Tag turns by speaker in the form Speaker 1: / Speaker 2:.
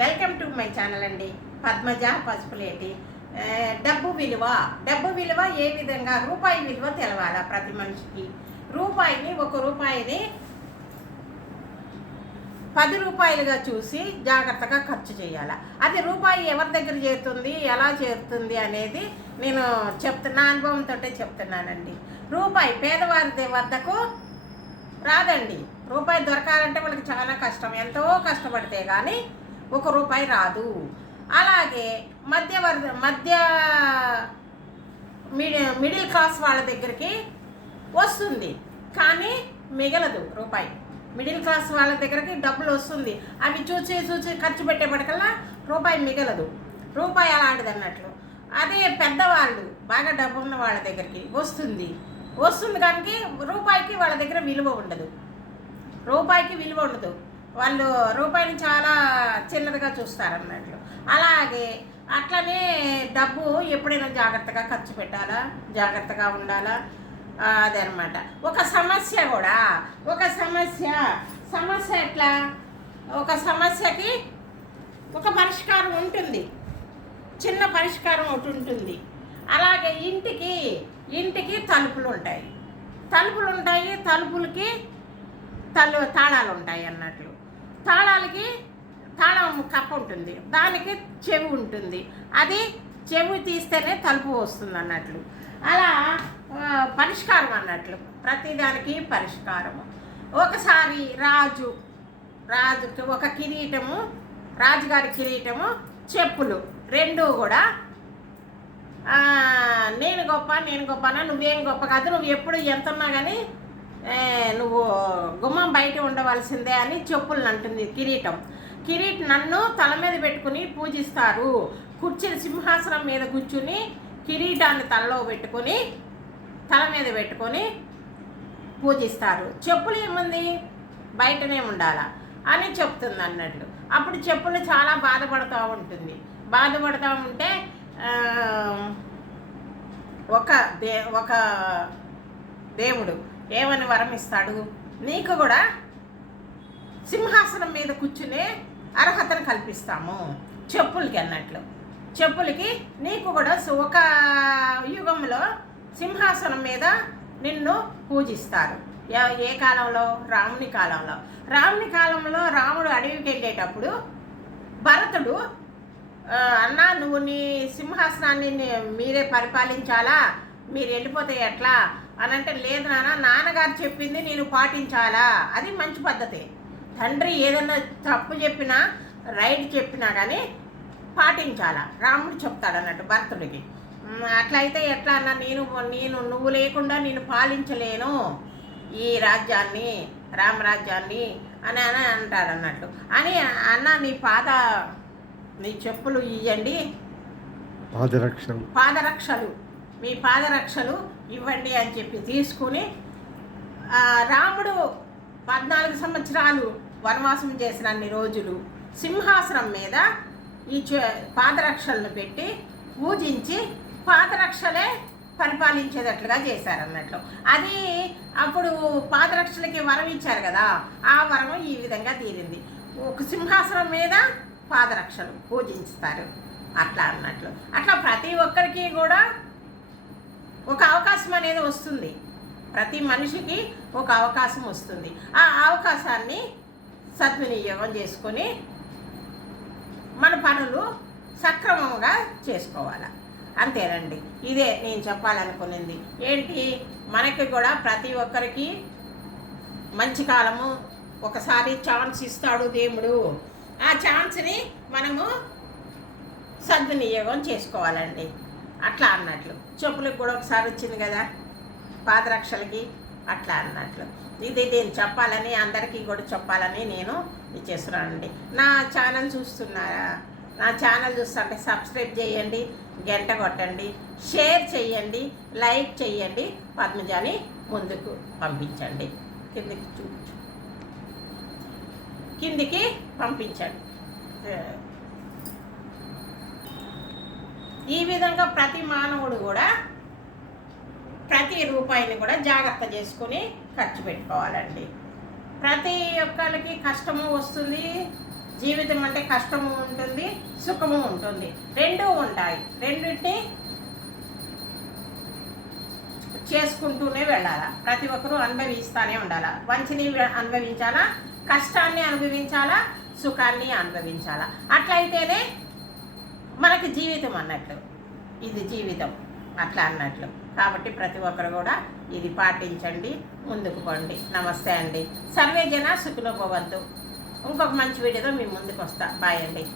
Speaker 1: Welcome to my channel అండి పద్మజ పసుపులేటి. డబ్బు విలువ డబ్బు విలువ ఏ విధంగా రూపాయి విలువ తెలవాలా ప్రతి మనిషికి? రూపాయిని ఒక రూపాయిని పది రూపాయలుగా చూసి జాగ్రత్తగా ఖర్చు చేయాలి. అది రూపాయి ఎవరి దగ్గర చేరుతుంది ఎలా చేరుతుంది అనేది నేను చెప్తున్నా అనుభవంతో చెప్తున్నానండి. రూపాయి పేదవారి వద్దకు రాదండి. రూపాయి దొరకాలంటే వాళ్ళకి చాలా కష్టం. ఎంతో కష్టపడితే కానీ ఒక రూపాయి రాదు. అలాగే మధ్యవర్గ మధ్య మిడి మిడిల్ క్లాస్ వాళ్ళ దగ్గరికి వస్తుంది. కానీ మిగలదు రూపాయి. మిడిల్ క్లాస్ వాళ్ళ దగ్గరికి డబ్బులు వస్తుంది. అవి చూసి చూసి ఖర్చు పెట్టేపటికల్లా రూపాయి మిగలదు. రూపాయి అలాంటిది అన్నట్లు. అదే పెద్దవాళ్ళు బాగా డబ్బు ఉన్న వాళ్ళ దగ్గరికి వస్తుంది. వస్తుంది కానీ రూపాయికి వాళ్ళ దగ్గర విలువ ఉండదు. రూపాయికి విలువ ఉండదు. వాళ్ళు రూపాయిని చాలా చిన్నదిగా చూస్తారు అన్నట్లు అలాగే అట్లనే డబ్బు ఎప్పుడైనా జాగ్రత్తగా ఖర్చు పెట్టాలా? జాగ్రత్తగా ఉండాలా? అదనమాట ఒక సమస్య కూడా ఒక సమస్య. సమస్య ఎట్లా? ఒక సమస్యకి ఒక పరిష్కారం ఉంటుంది. చిన్న పరిష్కారం ఒకటి ఉంటుంది. అలాగే ఇంటికి ఇంటికి తలుపులు ఉంటాయి. తలుపులు ఉంటాయి తలుపులకి తలు తాళాలు ఉంటాయి అన్నట్లు. తాళాలకి తాళం కప్ప ఉంటుంది. దానికి చెవి ఉంటుంది. అది చెవి తీస్తేనే తలుపు వస్తుంది అన్నట్లు. అలా పరిష్కారం అన్నట్లు. ప్రతిదానికి పరిష్కారము ఒకసారి రాజు రాజుకి ఒక కిరీటము రాజుగారి కిరీటము చెప్పులు రెండు కూడా నేను గొప్ప నేను గొప్పనా నువ్వేం గొప్ప కాదు నువ్వు ఎప్పుడు ఎంత ఉన్నా కానీ నువ్వు గుమ్మం బయట ఉండవలసిందే అని చెప్పులు అంటుంది కిరీటం. కిరీట్ నన్ను తల మీద పెట్టుకుని పూజిస్తారు. కుర్చీ సింహాసనం మీద కూర్చుని కిరీటాన్ని తలలో పెట్టుకొని తల మీద పెట్టుకొని పూజిస్తారు. చెప్పులు ఏముంది? బయటనే ఉండాలా అని చెప్తుంది అన్నట్లు. అప్పుడు చెప్పులు చాలా బాధపడుతూ ఉంటుంది. బాధపడుతూ ఉంటే ఒక దే ఒక దేవుడు ఏమని వరం ఇస్తాడు నీకు కూడా సింహాసనం మీద కూర్చునే అర్హతను కల్పిస్తాము. చెప్పులకి అన్నట్లు. చెప్పులకి నీకు కూడా ఒక యుగంలో సింహాసనం మీద నిన్ను పూజిస్తారు. ఏ- కాలంలో? రాముని కాలంలో. రాముని కాలంలో రాముడు అడవికి వెళ్ళేటప్పుడు భరతుడు అన్నా నువ్వు నీ సింహాసనాన్ని మీరే పరిపాలించాలా? మీరు వెళ్ళిపోతే ఎట్లా? అని అంటే లేదు నాన్న నాన్నగారు చెప్పింది నేను పాటించాలా? అది మంచి పద్ధతి. తండ్రి ఏదైనా తప్పు చెప్పినా రైట్ చెప్పినా కానీ పాటించాలా? రాముడు చెప్తాడు అన్నట్టు భరతుడికి. "ఉమ్, అట్లయితే ఎట్లా అన్న? నేను నేను నువ్వు లేకుండా నేను పాలించలేను ఈ రాజ్యాన్ని రామరాజ్యాన్ని అని అని అంటారు అన్నట్టు. అని అన్న నీ పాద నీ చెప్పులు ఇవ్వండి
Speaker 2: పాదరక్షలు.
Speaker 1: పాదరక్షలు. మీ పాదరక్షలు ఇవ్వండి అని చెప్పి తీసుకుని రాముడు పద్నాలుగు సంవత్సరాలు వనవాసం చేసిన అన్ని రోజులు సింహాసనం మీద ఈ పాదరక్షలను పెట్టి పూజించి పాదరక్షలే పరిపాలించేటట్లుగా చేశారన్నట్లు. అది అప్పుడు పాదరక్షలకి వరం ఇచ్చారు కదా ఆ వరం ఈ విధంగా తీరింది. ఒక సింహాసనం మీద పాదరక్షలు పూజిస్తారు. అట్లా అన్నట్లు. అట్లా ప్రతి ఒక్కరికి కూడా ఒక అవకాశం అనేది వస్తుంది. ప్రతి మనిషికి ఒక అవకాశం వస్తుంది. ఆ అవకాశాన్ని సద్వినియోగం చేసుకొని మన పనులు సక్రమంగా చేసుకోవాలి. అంతేనండి. ఇదే నేను చెప్పాలనుకున్నది. ఏంటి? మనకి కూడా ప్రతి ఒక్కరికి మంచి కాలము ఒకసారి ఛాన్స్ ఇస్తాడు దేవుడు. ఆ ఛాన్స్ని మనము సద్వినియోగం చేసుకోవాలండి. అట్లా అన్నట్లు. చెప్పులకు కూడా ఒకసారి వచ్చింది కదా పాదరక్షలకి అట్లా అన్నట్లు. ఇది నేను చెప్పాలని అందరికీ కూడా చెప్పాలని నేను ఇచ్చేస్తున్నానండి. నా ఛానల్ చూస్తున్నారా? నా ఛానల్ చూస్తుంటే సబ్స్క్రైబ్ చేయండి గంట కొట్టండి షేర్ చేయండి లైక్ చేయండి పద్మజాని ముందుకు పంపించండి. కిందికి చూ కిందికి పంపించండి. ఈ విధంగా ప్రతి మానవుడు కూడా ప్రతి రూపాయిని కూడా జాగ్రత్త చేసుకుని ఖర్చు పెట్టుకోవాలండి. ప్రతి ఒక్కరికి కష్టము వస్తుంది జీవితం అంటే కష్టము ఉంటుంది సుఖము ఉంటుంది. రెండూ ఉంటాయి. రెండింటిని చేసుకుంటూనే వెళ్ళాలా? ప్రతి ఒక్కరూ అనుభవిస్తూనే ఉండాలా? మంచిని అనుభవించాలా? కష్టాన్ని అనుభవించాలా? సుఖాన్ని అనుభవించాలా? అట్లయితేనే మనకి జీవితం అన్నట్లు. ఇది జీవితం. అట్లా అన్నట్లు. కాబట్టి ప్రతి ఒక్కరు కూడా ఇది పాటించండి ముందుకు పండి. నమస్తే అండి. సర్వే జన సుఖనుభవంతు ఇంకొక మంచి వీడియోతో మీ ముందుకు వస్తా బాయ్ అండి.